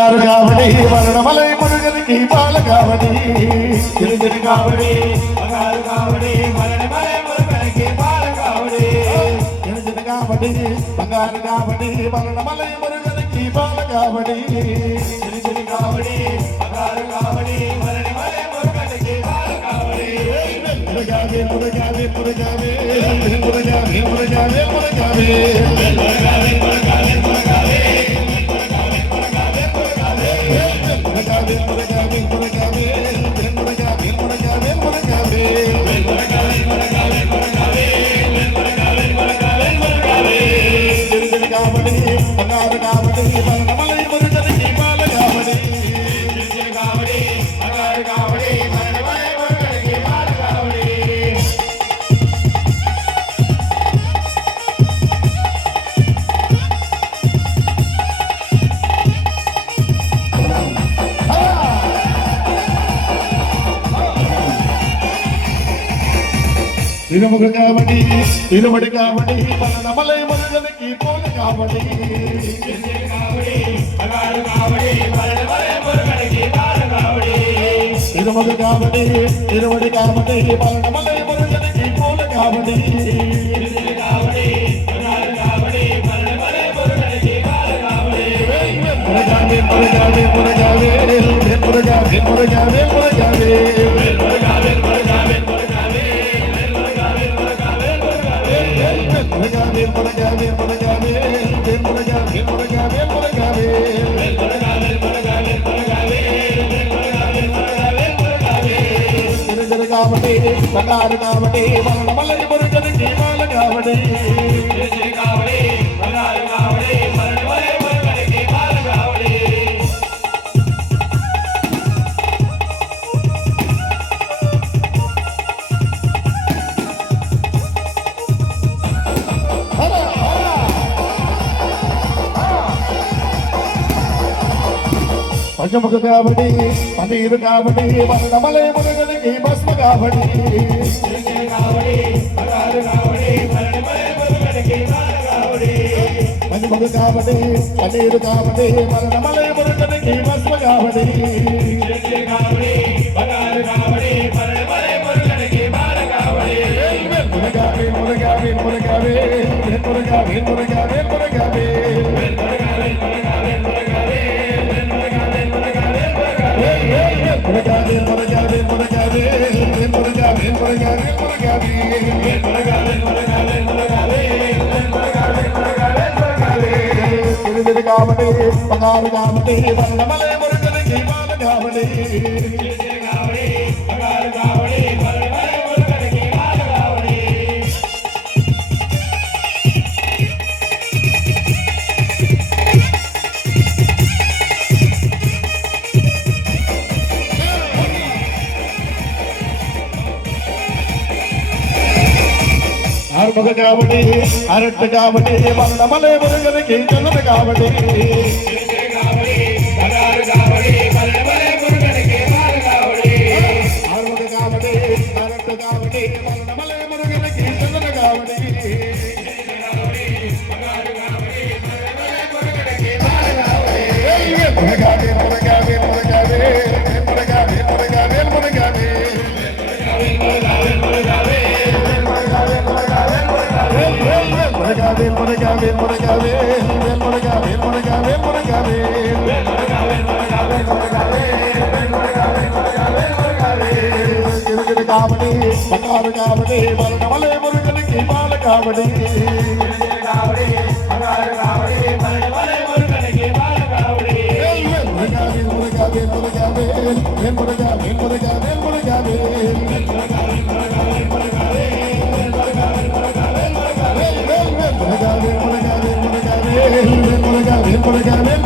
பங்காரு காவடி மரணமலை முருகனுக்கு பால காவடி திருச்சிறு காவடி பங்காரு காவடி மரணமலை முருகனுக்கு பால காவடி திருச்சிறு காவடி பங்காரு காவடி மரணமலை முருகனுக்கு பால காவடி திருச்சிறு காவடி பங்காரு காவடி மரணமலை முருகனுக்கு பால காவடி முருகாவே முருகாவே முருகாவே முருகாவே முருகாவே முருகாவே முருகாவே முருகாவே முருகாவே திருமுக காவடி திருமடி காவடி மரணமலை முருகனுக்கு போல காவடி திருமுக காவடி திருமடி காவடி மரணமலை முருகனுக்கு போல காவடி முருகாவே முருகாவே முருகாவே முருகாவே முருகாவே முருகாவே காவடி பங்காரு காவடி மரணமலை முருகனுக்கு பால காவடி காவடி பங்காரு காவடி மரணமலை முருகனுக்கு பால காவடி பஞ்சமுக காவடி பன்னீர் காவடி மரணமலை முருகனுக்கு பஸ்ம காவடி காவடி பங்காரு காவடி மரணமலை முருகனுக்கு பால காவடி பஞ்சமுக காவடி பன்னீர் காவடி மரணமலை முருகனுக்கு பஸ்ம காவடி காவடி பங்காரு காவடி மரணமலை முருகனுக்கு பால காவடி முருகாவே முருகாவே முருகாவே முருகாவே முருகாவே முருகாவே முருகாவே முருகாவே முருகாவே முருகாவே முருகாவே முருகாவே திருதிரு காவடி பங்காரு காவடி மரணமலை முருகனுக்கு பால காவடி காவடி பங்காரு காவடி மரணமலை முருகனுக்கு பால காவடி ஆறுமுக காவடி அரட்டு காவடி மரணமலை முருகனுக்கு சொன்னது காவடி காவடி பங்காரு காவடி மரணமலை முருகனுக்கு பால காவடி ஆறுமுக காவடி அரட்டு காவடி மரணமலை முருகனுக்கு சொன்னது காவடி முருகாவே முருகாவே முருகாவே முருகாவே முருகாவே முருகாவே முருகாவே முருகாவே முருகாவே முருகாவே முருகாவே முருகாவே திருகிரு காவடி பங்காரு காவடி மரணமலை முருகனுக்கு பால காவடி காவடி பங்காரு காவடி மரணமலை முருகனுக்கு பால காவடி முருகாவே முருகாவே முருகாவே முருகாவே முருகாவே முருகாவே முருகாவே முருகாவே முருகாவே முருகாவே முருகாவே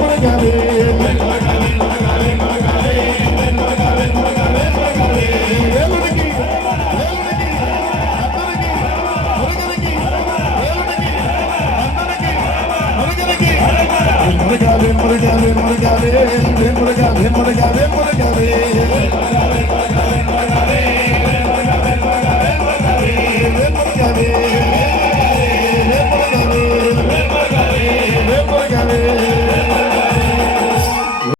முருகாவே முருகாவே முருகாவே முருகாவே முருகாவே முருகாவே